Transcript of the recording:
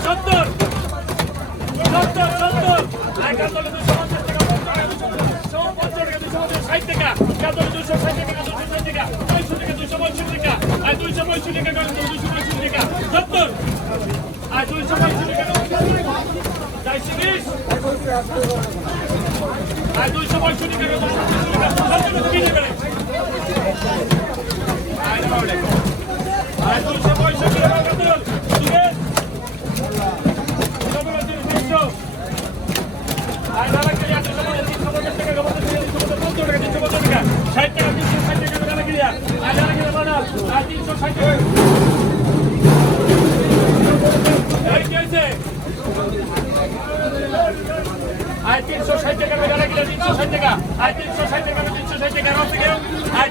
সত্তর সত্তর সত্তর আর কাপড় দুশো পঞ্চাশ টাকা দুশো পঞ্চাশ টাকা দুশো ষাট টাকা দুশো ষাট টাকা দুশো ষাট টাকা ছয়শো টাকা দুশো পঁয়ষট্টি টাকা আর দুইশো পঁয়ষট্টি টাকা দুইশো পঁয়ষট্টি টাকা সত্তর। আর দুইশো পঁয়ষট্টি টাকা চারশো বিশ আর দুইশো পঁয়ষট্টি টাকা আর দুইশো পঁয়ষট্টি টাকা আয় তিনশো ষাট টাকা তিনশো ষাট টাকা। আর তিনশো ষাট টাকা তিনশো ষাট টাকা আর